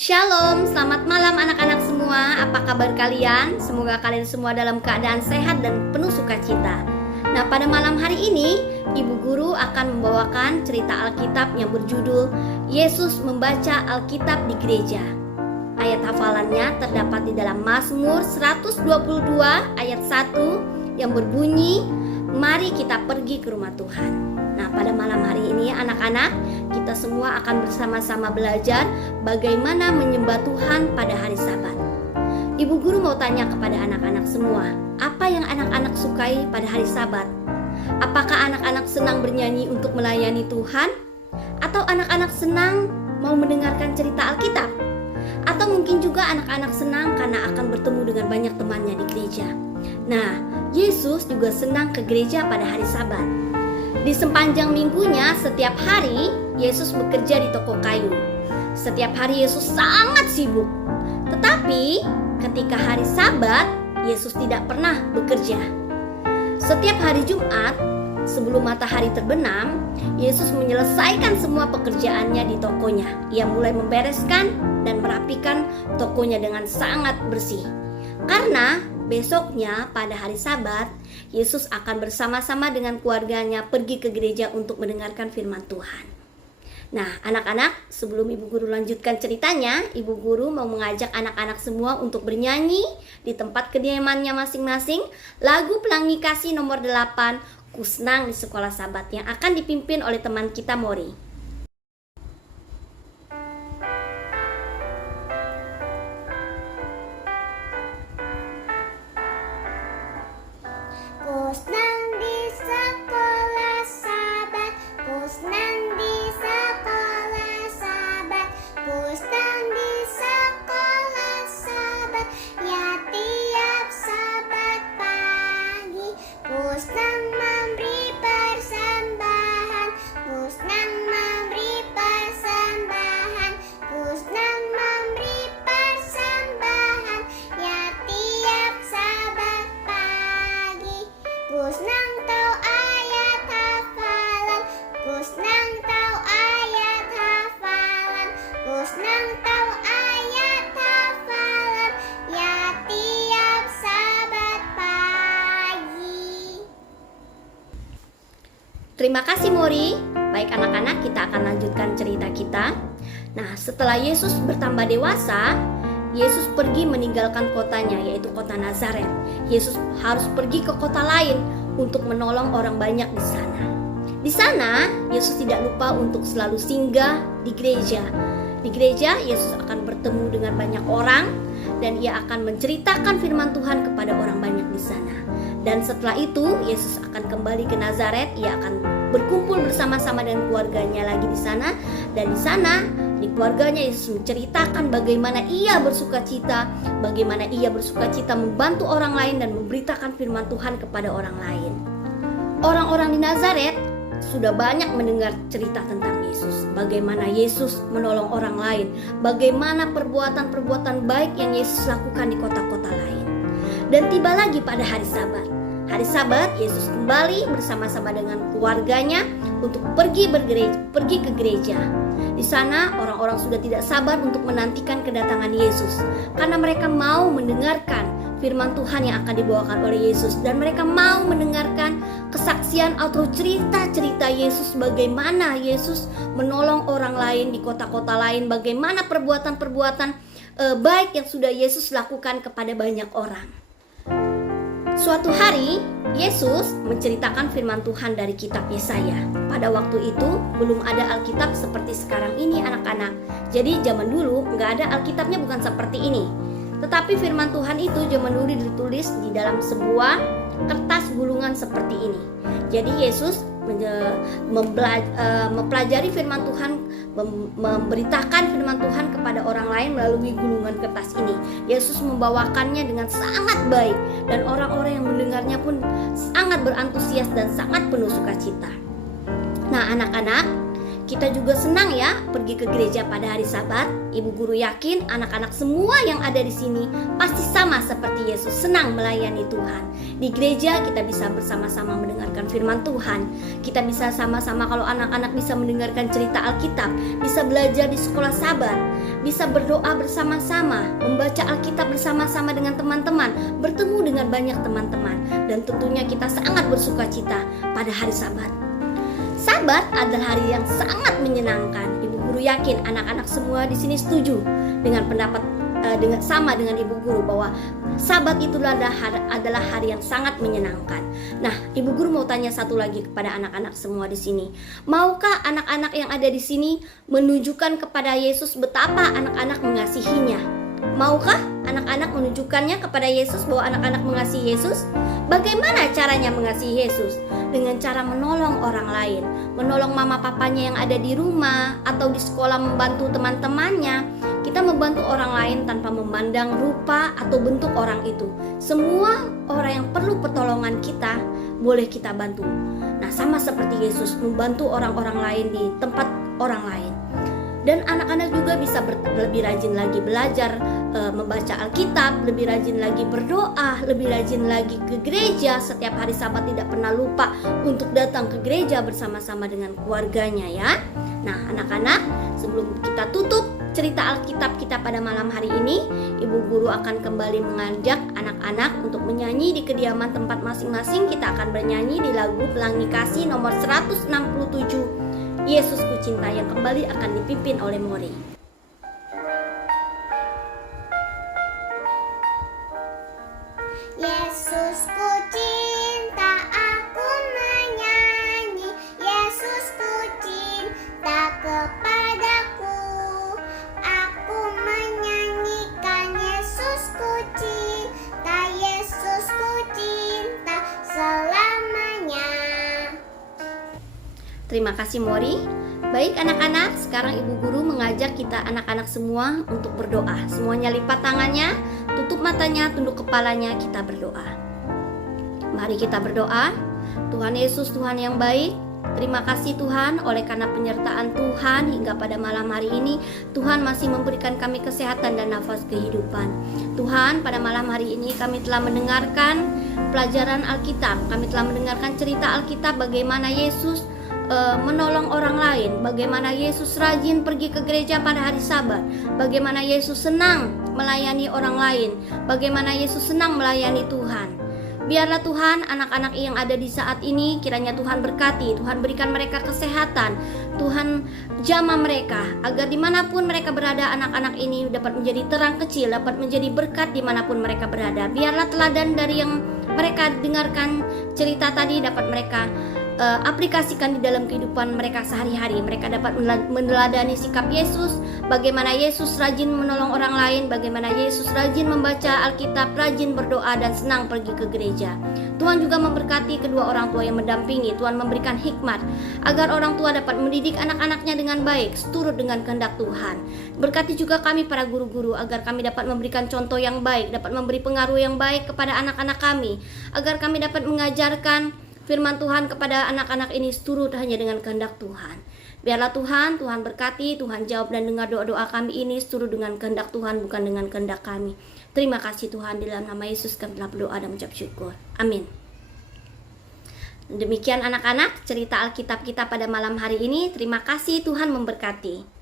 Shalom, selamat malam anak-anak semua. Apa kabar kalian? Semoga kalian semua dalam keadaan sehat dan penuh sukacita. Nah, pada malam hari ini, Ibu Guru akan membawakan cerita Alkitab yang berjudul Yesus membaca Alkitab di gereja. Ayat hafalannya terdapat di dalam Mazmur 122 ayat 1 yang berbunyi, "Mari kita pergi ke rumah Tuhan." Nah, pada malam hari ini anak-anak, kita semua akan bersama-sama belajar bagaimana menyembah Tuhan pada hari Sabat. Ibu Guru mau tanya kepada anak-anak semua, apa yang anak-anak sukai pada hari Sabat? Apakah anak-anak senang bernyanyi untuk melayani Tuhan? Atau anak-anak senang mau mendengarkan cerita Alkitab? Atau mungkin juga anak-anak senang karena akan bertemu dengan banyak temannya di gereja. Nah, Yesus juga senang ke gereja pada hari Sabat. Di sepanjang minggunya, setiap hari Yesus bekerja di toko kayu. Setiap hari Yesus sangat sibuk. Tetapi ketika hari Sabat, Yesus tidak pernah bekerja. Setiap hari Jumat, sebelum matahari terbenam, Yesus menyelesaikan semua pekerjaannya di tokonya. Ia mulai membereskan dan merapikan tokonya dengan sangat bersih. Karena besoknya pada hari Sabat, Yesus akan bersama-sama dengan keluarganya pergi ke gereja untuk mendengarkan firman Tuhan. Nah, anak-anak, sebelum Ibu Guru lanjutkan ceritanya, Ibu Guru mau mengajak anak-anak semua untuk bernyanyi di tempat kediamannya masing-masing lagu Pelangi Kasih nomor 8, Ku Senang di Sekolah Sabat, yang akan dipimpin oleh teman kita Mori. Ku senang di sekolah Sabat, ku senang di sekolah Sabat, ku senang di sekolah Sabat, ya tiap Sabat pagi. Ku senang memberi persembahan, ku senang memberi persembahan, ku senang memberi persembahan, ya tiap Sabat pagi. Ku senang tahu ayat hafalan, ku senang tahu ayat hafalan, ku senang tahu ayat hafalan, ya tiap Sabat pagi. Terima kasih Mori. Baik anak-anak, kita akan lanjutkan cerita kita. Nah, setelah Yesus bertambah dewasa, Yesus pergi meninggalkan kotanya, yaitu kota Nazaret. Yesus harus pergi ke kota lain untuk menolong orang banyak di sana. Di sana, Yesus tidak lupa untuk selalu singgah di gereja. Di gereja, Yesus akan bertemu dengan banyak orang dan ia akan menceritakan firman Tuhan kepada orang banyak di sana. Dan setelah itu, Yesus akan kembali ke Nazaret. Ia akan berkumpul bersama-sama dengan keluarganya lagi di sana. Dan di sana, di keluarganya Yesus menceritakan bagaimana ia bersukacita, bagaimana ia bersukacita membantu orang lain dan memberitakan firman Tuhan kepada orang lain. Orang-orang di Nazaret sudah banyak mendengar cerita tentang Yesus, bagaimana Yesus menolong orang lain, bagaimana perbuatan-perbuatan baik yang Yesus lakukan di kota-kota lain. Dan tiba lagi pada hari Sabat. Hari Sabat, Yesus kembali bersama-sama dengan keluarganya untuk pergi ke gereja. Di sana orang-orang sudah tidak sabar untuk menantikan kedatangan Yesus, karena mereka mau mendengarkan firman Tuhan yang akan dibawakan oleh Yesus, dan mereka mau mendengarkan kesaksian atau cerita-cerita Yesus, bagaimana Yesus menolong orang lain di kota-kota lain, bagaimana perbuatan-perbuatan baik yang sudah Yesus lakukan kepada banyak orang. Suatu hari, Yesus menceritakan firman Tuhan dari kitab Yesaya. Pada waktu itu, belum ada Alkitab seperti sekarang ini anak-anak. Jadi zaman dulu nggak ada Alkitabnya, bukan seperti ini. Tetapi firman Tuhan itu zaman dulu ditulis di dalam sebuah kertas gulungan seperti ini. Jadi Yesus mempelajari firman Tuhan, memberitakan firman Tuhan kepada orang lain melalui gulungan kertas ini. Yesus membawakannya dengan sangat baik, dan orang-orang yang mendengarnya pun sangat berantusias dan sangat penuh sukacita. Nah anak-anak, Kita juga senang ya pergi ke gereja pada hari Sabat. Ibu guru yakin anak-anak semua yang ada di sini pasti sama seperti Yesus, senang melayani Tuhan. Di gereja kita bisa bersama-sama mendengarkan firman Tuhan. Kita bisa sama-sama, kalau anak-anak bisa mendengarkan cerita Alkitab, bisa belajar di sekolah Sabat, bisa berdoa bersama-sama, membaca Alkitab bersama-sama dengan teman-teman, bertemu dengan banyak teman-teman, dan tentunya kita sangat bersukacita pada hari Sabat. Sabat adalah hari yang sangat menyenangkan. Ibu guru yakin anak-anak semua di sini setuju dengan pendapat sama dengan ibu guru bahwa Sabat itu adalah hari yang sangat menyenangkan. Nah, ibu guru mau tanya satu lagi kepada anak-anak semua di sini. Maukah anak-anak yang ada di sini menunjukkan kepada Yesus betapa anak-anak mengasihinya? Maukah anak-anak menunjukkannya kepada Yesus bahwa anak-anak mengasihi Yesus? Bagaimana caranya mengasihi Yesus? Dengan cara menolong orang lain, menolong mama papanya yang ada di rumah atau di sekolah, membantu teman-temannya. Kita membantu orang lain tanpa memandang rupa atau bentuk orang itu. Semua orang yang perlu pertolongan kita boleh kita bantu. Nah, sama seperti Yesus membantu orang-orang lain di tempat orang lain. Dan anak-anak juga bisa lebih rajin lagi belajar membaca Alkitab, lebih rajin lagi berdoa, lebih rajin lagi ke gereja. Setiap hari Sabat tidak pernah lupa untuk datang ke gereja bersama-sama dengan keluarganya ya. Nah, anak-anak, sebelum kita tutup cerita Alkitab kita pada malam hari ini, ibu guru akan kembali mengajak anak-anak untuk menyanyi di kediaman tempat masing-masing. Kita akan bernyanyi di lagu Pelangi Kasih nomor 167, Yesus Ku Cinta, yang kembali akan dipimpin oleh Mori. Yesus ku cinta, aku menyanyi. Yesus ku cinta kepadaku. Aku menyanyikan Yesus ku cinta. Yesus ku cinta selamanya. Terima kasih Mori. Baik anak-anak, sekarang ibu guru mengajak kita anak-anak semua untuk berdoa. Semuanya lipat tangannya, tutup matanya, tunduk kepalanya, kita berdoa. Mari kita berdoa. Tuhan Yesus, Tuhan yang baik, terima kasih Tuhan oleh karena penyertaan Tuhan hingga pada malam hari ini. Tuhan masih memberikan kami kesehatan dan nafas kehidupan. Tuhan, pada malam hari ini kami telah mendengarkan pelajaran Alkitab. Kami telah mendengarkan cerita Alkitab bagaimana Yesus menolong orang lain, bagaimana Yesus rajin pergi ke gereja pada hari Sabat, bagaimana Yesus senang melayani orang lain, bagaimana Yesus senang melayani Tuhan. Biarlah Tuhan anak-anak yang ada di saat ini, kiranya Tuhan berkati, Tuhan berikan mereka kesehatan, Tuhan jamah mereka, agar dimanapun mereka berada, anak-anak ini dapat menjadi terang kecil, dapat menjadi berkat dimanapun mereka berada. Biarlah teladan dari yang mereka dengarkan cerita tadi dapat mereka aplikasikan di dalam kehidupan mereka sehari-hari. Mereka dapat meneladani sikap Yesus, bagaimana Yesus rajin menolong orang lain, bagaimana Yesus rajin membaca Alkitab, rajin berdoa dan senang pergi ke gereja. Tuhan juga memberkati kedua orang tua yang mendampingi. Tuhan memberikan hikmat agar orang tua dapat mendidik anak-anaknya dengan baik, seturut dengan kehendak Tuhan. Berkati juga kami para guru-guru agar kami dapat memberikan contoh yang baik, dapat memberi pengaruh yang baik kepada anak-anak kami, agar kami dapat mengajarkan firman Tuhan kepada anak-anak ini seturut hanya dengan kehendak Tuhan. Biarlah Tuhan berkati, Tuhan jawab dan dengar doa-doa kami ini seturut dengan kehendak Tuhan, bukan dengan kehendak kami. Terima kasih Tuhan, di dalam nama Yesus kami telah berdoa dan mengucap syukur. Amin. Demikian anak-anak cerita Alkitab kita pada malam hari ini. Terima kasih, Tuhan memberkati.